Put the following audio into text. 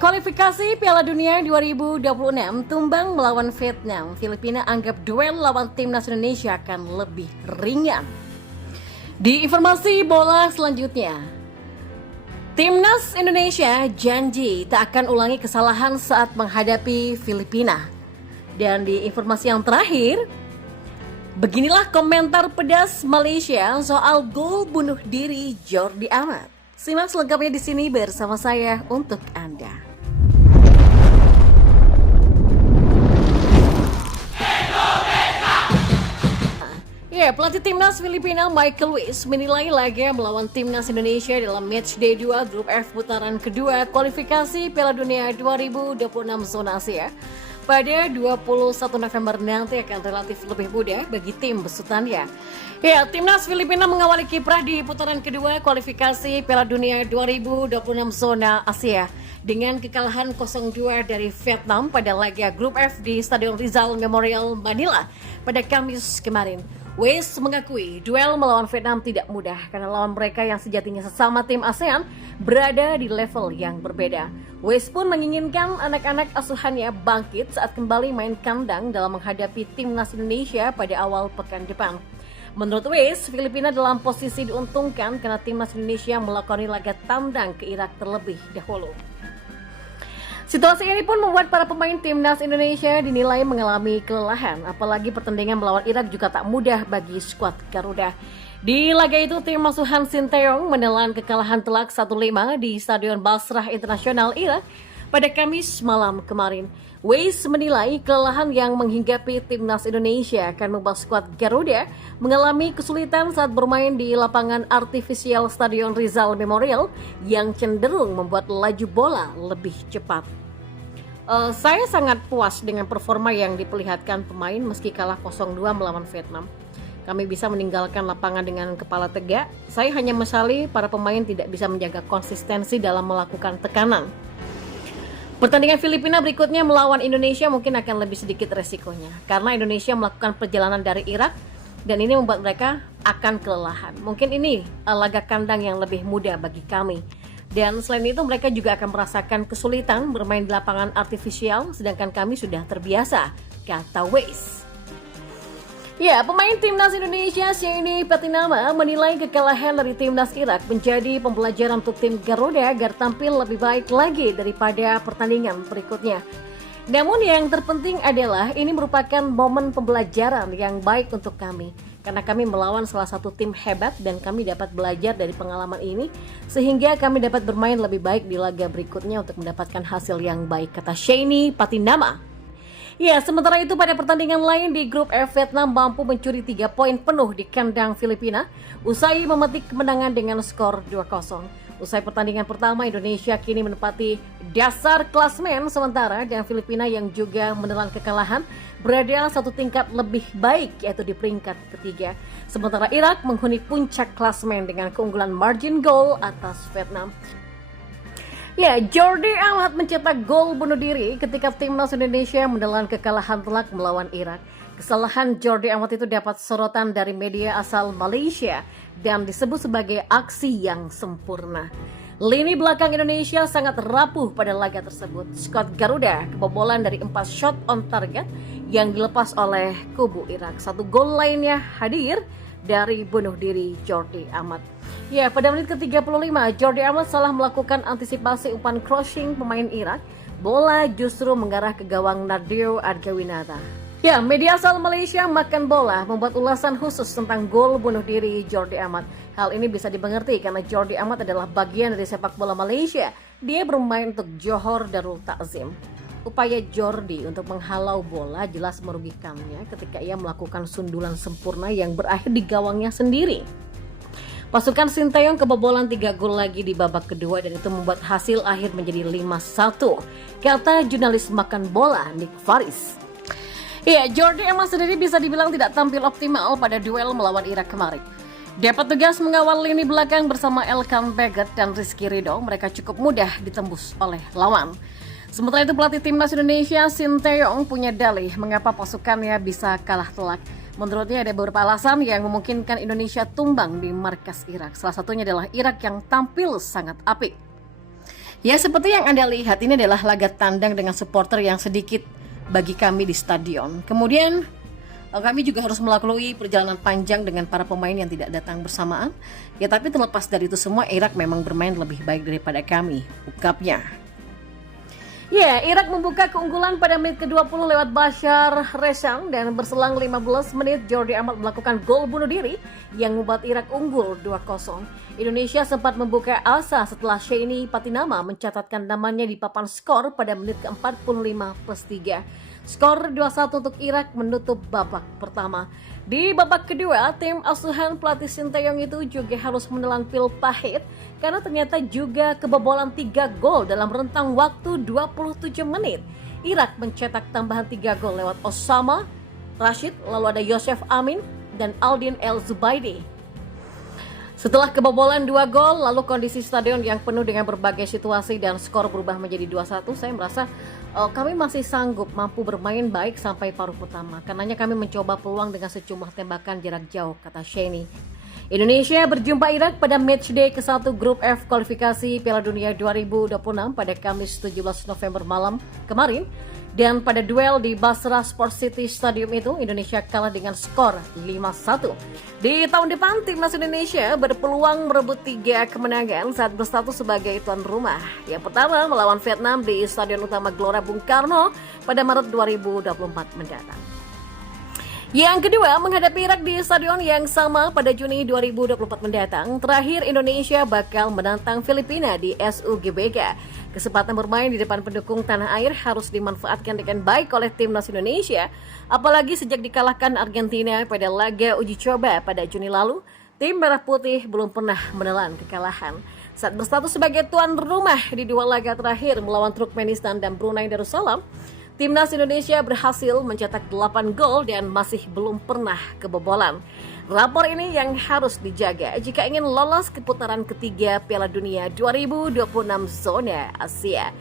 Kualifikasi Piala Dunia 2026 tumbang melawan Vietnam. Filipina anggap duel lawan timnas Indonesia akan lebih ringan. Di informasi bola selanjutnya, timnas Indonesia janji tak akan ulangi kesalahan saat menghadapi Filipina. Dan di informasi yang terakhir, beginilah komentar pedas Malaysia soal gol bunuh diri Jordi Amat. Simak selengkapnya di sini bersama saya untuk Anda. Pelatih timnas Filipina Michael Wies menilai laga melawan timnas Indonesia dalam matchday 2 grup F putaran kedua kualifikasi Piala Dunia 2026 zona Asia pada 21 November nanti akan relatif lebih mudah bagi tim besutannya. Timnas Filipina mengawali kiprah di putaran kedua kualifikasi Piala Dunia 2026 zona Asia dengan kekalahan 0-2 dari Vietnam pada laga grup F di Stadion Rizal Memorial Manila pada Kamis kemarin. Wies mengakui duel melawan Vietnam tidak mudah karena lawan mereka yang sejatinya sesama tim ASEAN berada di level yang berbeda. Wies pun menginginkan anak-anak asuhannya bangkit saat kembali main kandang dalam menghadapi timnas Indonesia pada awal pekan depan. Menurut Wies, Filipina dalam posisi diuntungkan karena timnas Indonesia melakoni laga tandang ke Irak terlebih dahulu. Situasi ini pun membuat para pemain timnas Indonesia dinilai mengalami kelelahan, apalagi pertandingan melawan Irak juga tak mudah bagi skuad Garuda. Di laga itu, tim asuhan Sinteyong menelan kekalahan telak 1-5 di Stadion Basrah Internasional Irak pada Kamis malam kemarin. Wies menilai kelelahan yang menghinggapi timnas Indonesia akan membuat skuad Garuda mengalami kesulitan saat bermain di lapangan artifisial Stadion Rizal Memorial yang cenderung membuat laju bola lebih cepat. Saya sangat puas dengan performa yang diperlihatkan pemain meski kalah 0-2 melawan Vietnam. Kami bisa meninggalkan lapangan dengan kepala tegak. Saya hanya mesali para pemain tidak bisa menjaga konsistensi dalam melakukan tekanan. Pertandingan Filipina berikutnya melawan Indonesia mungkin akan lebih sedikit resikonya karena Indonesia melakukan perjalanan dari Irak dan ini membuat mereka akan kelelahan. Mungkin ini laga kandang yang lebih mudah bagi kami. Dan selain itu mereka juga akan merasakan kesulitan bermain di lapangan artifisial sedangkan kami sudah terbiasa, kata Wies. Pemain timnas Indonesia Sheini Patinama menilai kekalahan dari timnas Irak menjadi pembelajaran untuk tim Garuda agar tampil lebih baik lagi daripada pertandingan berikutnya. Namun yang terpenting adalah ini merupakan momen pembelajaran yang baik untuk kami. Karena kami melawan salah satu tim hebat dan kami dapat belajar dari pengalaman ini sehingga kami dapat bermain lebih baik di laga berikutnya untuk mendapatkan hasil yang baik, kata Sheini Patinama. Sementara itu pada pertandingan lain di grup F, Vietnam mampu mencuri 3 poin penuh di kandang Filipina usai memetik kemenangan dengan skor 2-0. Usai pertandingan pertama, Indonesia kini menempati dasar klasmen sementara dan Filipina yang juga menelan kekalahan berada satu tingkat lebih baik yaitu di peringkat ketiga. Sementara Irak menghuni puncak klasmen dengan keunggulan margin gol atas Vietnam. Jordi Amat mencetak gol bunuh diri ketika timnas Indonesia menelan kekalahan telak melawan Irak. Kesalahan Jordi Amat itu dapat sorotan dari media asal Malaysia dan disebut sebagai aksi yang sempurna. Lini belakang Indonesia sangat rapuh pada laga tersebut. Skuad Garuda kebobolan dari 4 shot on target yang dilepas oleh kubu Irak. 1 gol lainnya hadir dari bunuh diri Jordi Amat. Pada menit ke-35, Jordi Amat salah melakukan antisipasi umpan crossing pemain Irak. Bola justru mengarah ke gawang Nadio Argawinata. Media asal Malaysia Makan Bola membuat ulasan khusus tentang gol bunuh diri Jordi Amat. Hal ini bisa dimengerti karena Jordi Amat adalah bagian dari sepak bola Malaysia. Dia bermain untuk Johor Darul Takzim. Upaya Jordi untuk menghalau bola jelas merugikannya ketika ia melakukan sundulan sempurna yang berakhir di gawangnya sendiri. Pasukan Sinteyong kebobolan 3 gol lagi di babak kedua dan itu membuat hasil akhir menjadi 5-1, kata jurnalis Makan Bola Nick Faris. Jordi Amat sendiri bisa dibilang tidak tampil optimal pada duel melawan Irak kemarin. Dapat tugas mengawal lini belakang bersama Elkan Baggett dan Rizky Ridho, mereka cukup mudah ditembus oleh lawan. Sementara itu pelatih timnas Indonesia Sinteyong punya dalih mengapa pasukannya bisa kalah telak. Menurutnya ada beberapa alasan yang memungkinkan Indonesia tumbang di markas Irak. Salah satunya adalah Irak yang tampil sangat apik. Ya, seperti yang Anda lihat, ini adalah laga tandang dengan supporter yang sedikit bagi kami di stadion. Kemudian kami juga harus melalui perjalanan panjang dengan para pemain yang tidak datang bersamaan. Ya, tapi terlepas dari itu semua, Irak memang bermain lebih baik daripada kami, ungkapnya. Ya, Irak membuka keunggulan pada menit ke-20 lewat Bashar Resham, dan berselang 15 menit Jordi Amat melakukan gol bunuh diri yang membuat Irak unggul 2-0. Indonesia sempat membuka asa setelah Sheini Patinama mencatatkan namanya di papan skor pada menit ke-45+3. Skor 2-1 untuk Irak menutup babak pertama. Di babak kedua, tim asuhan pelatih Sinteyong itu juga harus menelan pil pahit karena ternyata juga kebobolan 3 gol dalam rentang waktu 27 menit. Irak mencetak tambahan 3 gol lewat Osama Rashid, lalu ada Yosef Amin dan Aldin El Zubaidi. Setelah kebobolan 2 gol, lalu kondisi stadion yang penuh dengan berbagai situasi dan skor berubah menjadi 2-1, saya merasa kami masih sanggup mampu bermain baik sampai paruh pertama. Karenanya kami mencoba peluang dengan sejumlah tembakan jarak jauh, kata Sheini. Indonesia berjumpa Irak pada matchday ke-1 Grup F kualifikasi Piala Dunia 2026 pada Kamis 17 November malam kemarin. Dan pada duel di Basra Sport City Stadium itu, Indonesia kalah dengan skor 5-1. Di tahun depan, timnas Indonesia berpeluang merebut 3 kemenangan saat berstatus sebagai tuan rumah. Yang pertama melawan Vietnam di Stadion Utama Gelora Bung Karno pada Maret 2024 mendatang. Yang kedua, menghadapi Irak di stadion yang sama pada Juni 2024 mendatang. Terakhir, Indonesia bakal menantang Filipina di SUGBK. Kesempatan bermain di depan pendukung tanah air harus dimanfaatkan dengan baik oleh timnas Indonesia. Apalagi sejak dikalahkan Argentina pada laga uji coba pada Juni lalu, tim Merah Putih belum pernah menelan kekalahan. Saat berstatus sebagai tuan rumah di 2 laga terakhir melawan Turkmenistan dan Brunei Darussalam, timnas Indonesia berhasil mencetak 8 gol dan masih belum pernah kebobolan. Rapor ini yang harus dijaga jika ingin lolos ke putaran ketiga Piala Dunia 2026 zona Asia.